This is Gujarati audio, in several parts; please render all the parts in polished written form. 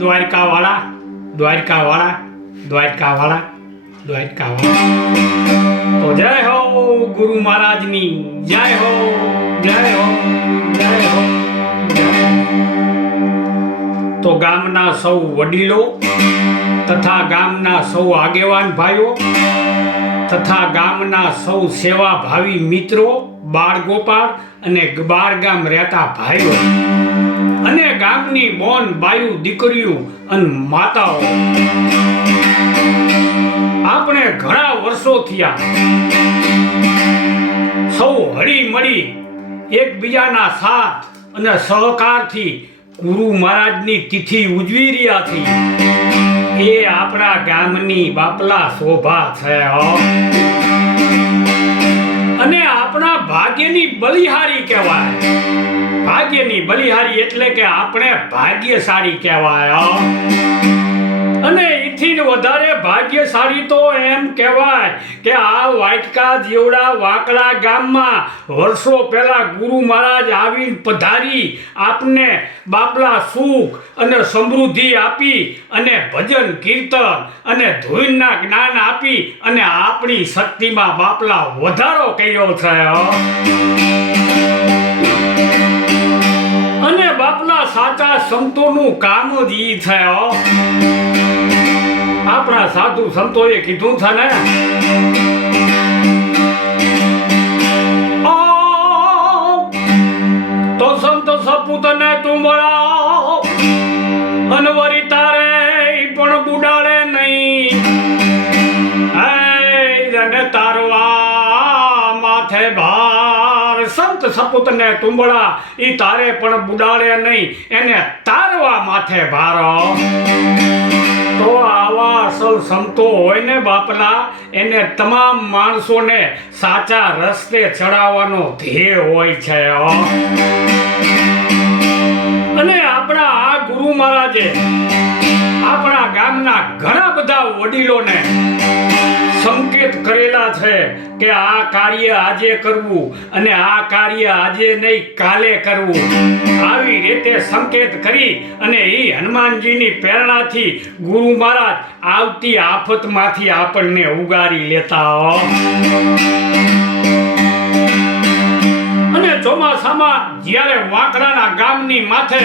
દ્વારકાવાળા દ્વારકાવાળા દ્વારકાવાળા દ્વારકાવાળા. તો જય હો ગુરુ મહારાજની, જય હો જય હો જય હો. તો ગામના સૌ વડીલો તથા ગામના સૌ આગેવાન ભાઈઓ તથા ગામના સૌ સેવાભાવી મિત્રો, બાળ ગોપાળ અને બાર ગામ રહેતા ભાઈઓ અને ગામની બોન બાયુ દીકરીઓ અને માતાઓ, આપણે ઘણા વર્ષો થયા સૌ હળી મળી એકબીજાના સાથ અને સહકારથી ગુરુ મહારાજની તિથિ ઉજવી રહ્યા છીએ. એ આપણા ગામની બાપલા શોભા છે અને આપણા ભાગ્યની બલિહારી કહેવાય. ભાગ્યની બલિહારી એટલે કે આપણે ભાગ્યશાળી કહેવાય. અને એથી વધારે ભાગ્યશાળી તો એમ કહેવાય કે આ વાટકા જેવડા વાકડા ગામમાં વર્ષો પહેલા ગુરુ મહારાજ આવી પધારી આપને બાપલા સુખ અને સમૃદ્ધિ આપી અને ભજન કીર્તન અને ધૂનના જ્ઞાન આપી અને આપણી શક્તિમાં બાપલા વધારો કર્યો છે. અને બાપલા સાચા સંતોનું કામ જ ઈ છે. આપણા સાધુ સંતોએ કીધું છે ને, તો સંત સપૂતને તુંબળા અનવરી તારે પણ બુડાડે નહીં. અને તારવા માથે ભાર, સંત સપૂતને તુંબળા ઈ તારે પણ બુડાડે નહીં, એને તારવા માથે ભાર. તો આવા અસલ સંતો હોય ને બાપલા, એને તમામ માણસોને સાચા રસ્તે ચડાવવાનો ધ્યેય હોય છે. અને આપણા આ ગુરુ મહારાજે આપણા ગામના ઘણા બધા વડીલોને સંકેત કરેલા છે કે આ કાર્ય આજે કરવું અને આ કાર્ય આજે નહીં કાલે કરવું. આવી રીતે સંકેત કરી અને એ હનુમાનજીની પ્રેરણાથી ગુરુ મહારાજ આવતી આફતમાંથી આપણને ઉગારી લેતા. અને ચોમાસામાં જ્યારે વાંકડાના ગામની માથે,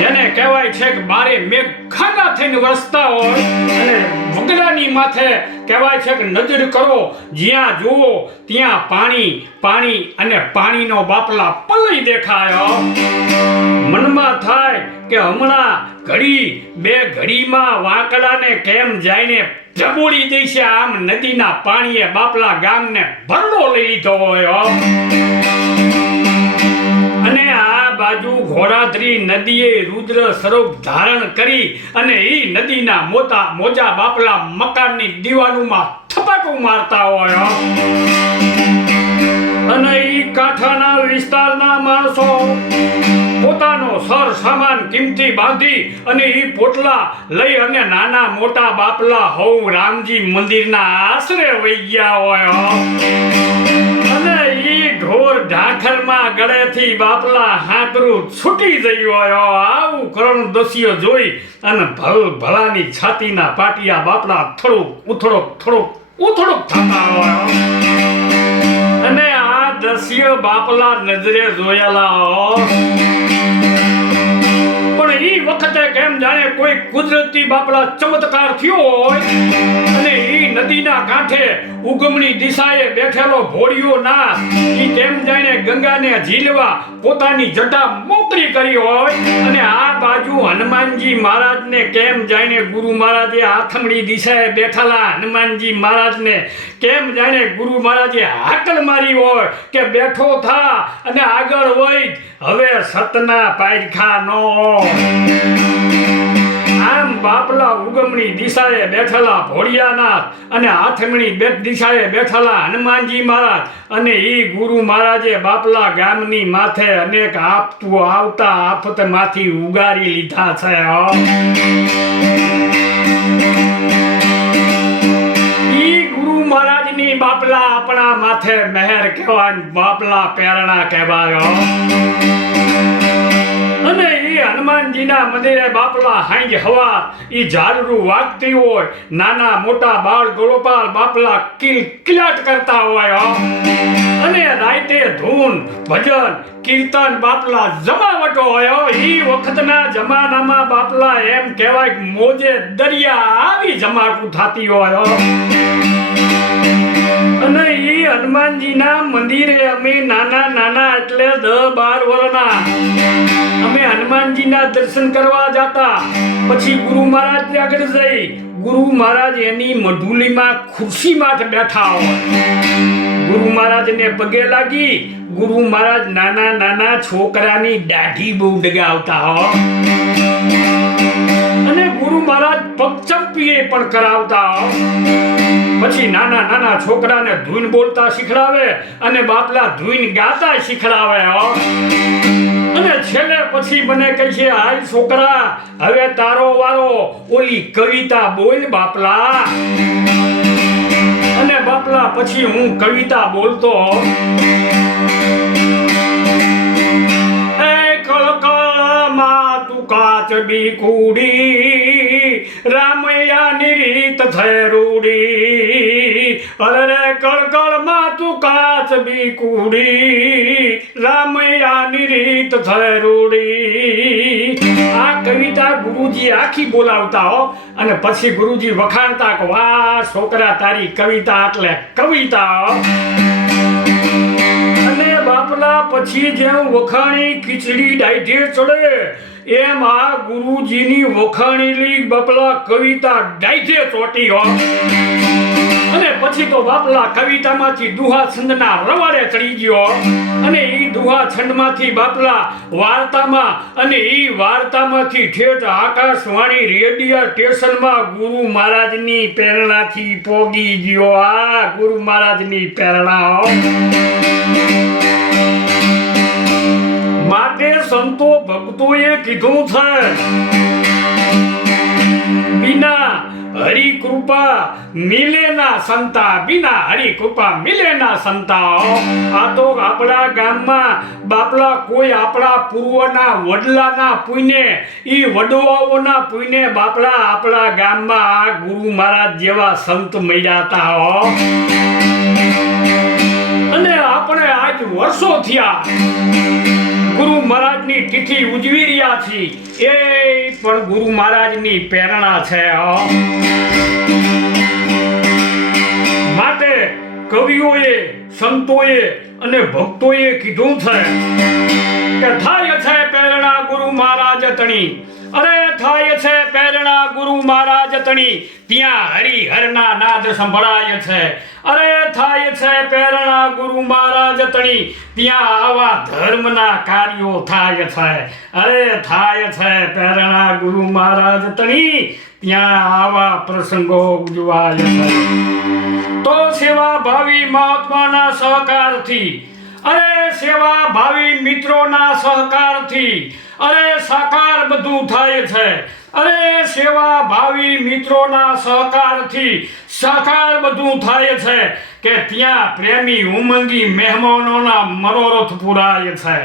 જેને કહેવાય છે કે બારે મેઘ ખાગા થઈને વરસતા હોય, અને વગડાની માથે કહેવાય છે કે નજર કરો જ્યાં જુઓ ત્યાં પાણી પાણી અને પાણીનો બાપલા પલય દેખાય. મનમાં થાય કે હમણાં ઘડી બે ઘડીમાં વાંકડાને કેમ જાયને જબોળી દેશે. આમ નદીના પાણીએ બાપલા ગામને ભરડો લઈ લીધો હોય. અને આ બાજુ ઘોડાધરી નદીએ રુદ્ર સ્વરૂપ ધારણ કરી અને એ નદીના મોજા બાપલા મકાનની દિવાલોમાં થપાટું મારતા હોય. અને એ કાંઠાના વિસ્તારના માણસો પોતાનો સર સામાન કિંમતી બાંધી અને એ પોટલા લઈ અને નાના મોટા બાપલા હવ રામજી મંદિરના આશરે વહી ગયા હોય. અને ઈ ઢોર ઢાંખરમાં ગળેથી બાપલા હાથરું છૂટી ગયું હોય. આવું કરણ દસ્ય જોઈ અને ભલાની છાતીના પાટિયા બાપલા થોડુંક ઉથડુક થતા હોય. અને આ દસ્ય બાપલા નજરે જોયેલા. પણ એ વખતે કેમ જાણે કોઈ કુદરતી બાપલા ચમત્કાર થયો હોય અને એ નદીના કાંઠે ઉગમણી દિશાએ બેઠેલો ભોળિયો નાથ ઈ કેમ જાણે ગંગાને ઝીલવા પોતાની જટા મોકરી કરી હોય. અને આ બાજુ હનુમાનજી મહારાજને કેમ જાણે ગુરુ મહારાજે આથમણી દિશાએ બેઠેલા હનુમાનજી મહારાજને કેમ જાણે ગુરુ મહારાજે હાકલ મારી હોય કે બેઠો થા અને આગળ વઈ, હવે સતના પાયખા નો. આમ બાપલા ઉગમણી દિશાએ બેઠેલા ભોળિયાનાથ અને આથમણી દિશાએ બેઠેલા હનુમાનજી મહારાજ અને ઈ ગુરુ મહારાજે બાપલા ગામની માથે અનેક આવતા આફતમાંથી ઉગારી લીધા છે. ઈ ગુરુ મહારાજની બાપલા આપણા માથે મહેર કહેવાય, બાપલા પ્રેરણા કહેવાય. અને એ હનુમાન હનુમાનજીના મંદિરે બાપલા હાંજ હવા ઈ ઝાડરું વાગતી હોય, નાના મોટા બાળ ગોપાલ બાપલા કિલકિલાટ કરતા હોય અને રાતે ધૂન ભજન કીર્તન બાપલા જમાવટો હોય. ઈ વખતના જમાનામાં બાપલા એમ કહેવાય કે મોજે દરિયા આવી જમાવટ થતી હોય. અને ઈ હનુમાનજીના મંદિરે અમે નાના એટલે 10-12 વર્ષના અમે હનુમાનજીના દર્શન કરવા જતા. પછી ગુરુ મહારાજ આગળ જઈ ગુરુ મહારાજ એની મઢુલીમાં ખુરશીમાં બેઠા હોય. ગુરુ મહારાજને પગે લાગી ગુરુ મહારાજ નાના છોકરાની દાઢી બહુ ડગાવતા હોય અને ગુરુ મહારાજ પગચંપીએ પણ કરાવતા હોય. પછી નાના છોકરાને ધૂન બોલતા શીખડાવે અને બાપલા ધૂન ગાતા શીખડાવે અને છેલ્લે પછી મને કહે છે, હાલ છોકરા હવે તારો વારો, ઓલી કવિતા બોલ બાપલા. અને બાપલા પછી હું કવિતા બોલતો. કાચબી કુડી રામૈયાની રીત થઈ રૂડી. અરે કળકળમાં તું કાચબી કુડી રામૈયાની રીત થઈ રૂડી. આ કવિતા ગુરુજી આખી બોલાવતા હો અને પછી ગુરુજી વખાણતા કે વાહ છોકરા તારી કવિતા એટલે કવિતા. અને બાપલા પછી જેમ વખાણી ખીચડી ડાઢે ચડે એમ આ ગુરુજીની વખાણેલી બાપલા કવિતા ડાઢે ચોટી હો. અને પછી તો બાપલા કવિતામાંથી દુહા છંદના રવાડે ચડી ગયો અને ઈ દુહા છંદમાંથી બાપલા વાર્તામાં અને ઈ વાર્તામાંથી ઠેઠ આકાશવાણી રેડિયો સ્ટેશનમાં ગુરુ મહારાજની પ્રેરણાથી પોગી ગયો. આ ગુરુ મહારાજની પ્રેરણા. માટે સંતો ભક્તોએ કીધું છે, બિના હરિ કૃપા મિલે ના સંતા, બિના હરિ કૃપા મિલે ના સંતા. આ તો આપણા ગામમાં બાપલા કોઈ આપણા પૂર્વના વડલાના પુણ્ય, ઈ વડવાઓના પુણ્ય બાપલા આપણા ગામમાં આ ગુરુ મહારાજ જેવા સંત મળ્યા હતા. અને આપણે આજ વર્ષો થયા ગુરુ મહારાજની તિથિ ઉજવી રહ્યા છીએ. એ પણ ગુરુ મહારાજની પ્રેરણા છે. માટે કવિઓએ, સંતોએ અને ભક્તોએ કીધું છે કે થાય છે પ્રેરણા ગુરુ મહારાજ તણી. અરે થાય છે પ્રેરણા ગુરુ મહારાજ તણી, ત્યાં હરિહરના નાદ સંભળાય છે. અરે થાય છે પ્રેરણા ગુરુ મહારાજ તણી, ત્યાં આવા ધર્મના કાર્યો થાય છે. અરે થાય છે પ્રેરણા ગુરુ મહારાજ તણી, ત્યાં આવા પ્રસંગો ઉજવાય છે. તો સેવા ભાવી મહાત્માના સહકારથી, અરે સેવા ભાવી મિત્રોના સહકારથી અરે સાકાર બધું થાય છે. અરે સેવા ભાવી મિત્રોના સહકારથી સાકાર બધું થાય છે કે ત્યાં પ્રેમી ઉમંગી મહેમાનોના મનોરથ પૂરાય છે.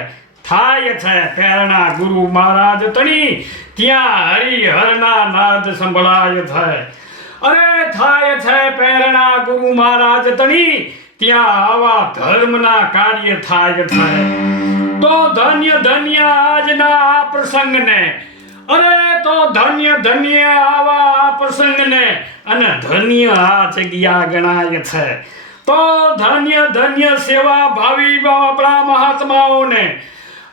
થાય છે પ્રેરણા ગુરુ મહારાજ તણી, ત્યાં હરિહરના નાદ સંભળાય છે. અરે થાય છે પ્રેરણા ગુરુ મહારાજ તણી, ત્યાં આવા ધર્મના કાર્ય થાય છે. તો ધન્ય ધન્ય આજના આ પ્રસંગને, અરે તો ધન્ય આવા પ્રસંગને અને ધન્ય આ જગ્યા ગણાય છે. તો ધન્ય સેવા ભાવી આપણા મહાત્માઓને,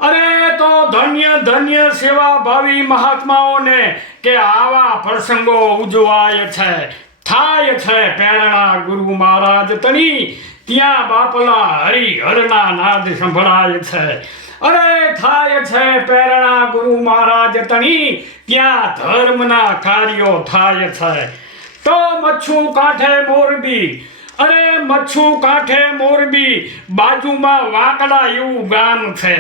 અરે તો ધન્ય સેવા ભાવી મહાત્માઓને કે આવા પ્રસંગો ઉજવાય છે. થાય છે પ્રેરણા ગુરુ મહારાજ તણી, ત્યાં બાપલા હરિહરના નાદ સંભળાય છે. અરે થાય છે પ્રેરણા ગુરુ મહારાજ તણી, ત્યાં ધર્મના કાર્યો થાય છે. તો મચ્છુ કાંઠે મોરબી, અરે મચ્છુ કાંઠે મોરબી બાજુમાં વાંકડા એવું ગામ છે.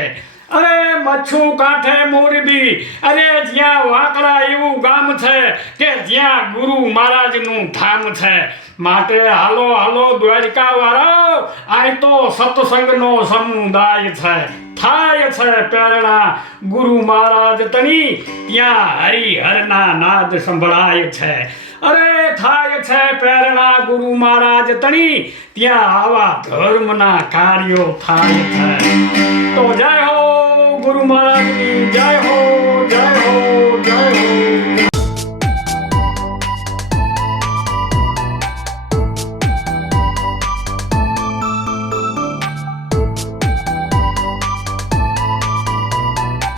અરે મચ્છુ કાંઠે મોરબી, અરે જ્યાં વાંકડા એવું ગામ છે કે જ્યાં ગુરુ મહારાજનું ધામ છે. માટે હાલો હાલો દ્વારિકા વાળો, આ તો સત્સંગનો સમુદાય છે. થાય છે પ્રેરણા ગુરુ મહારાજ તણી, ત્યાં હરિહરના નાદ સંભળાય છે. અરે થાય છે પ્રેરણા ગુરુ મહારાજ તણી, ત્યાં આવા ધર્મના કાર્યો થાય છે. તો જય હો ગુરુ મહારાજની, જય હો જય હો જય હો.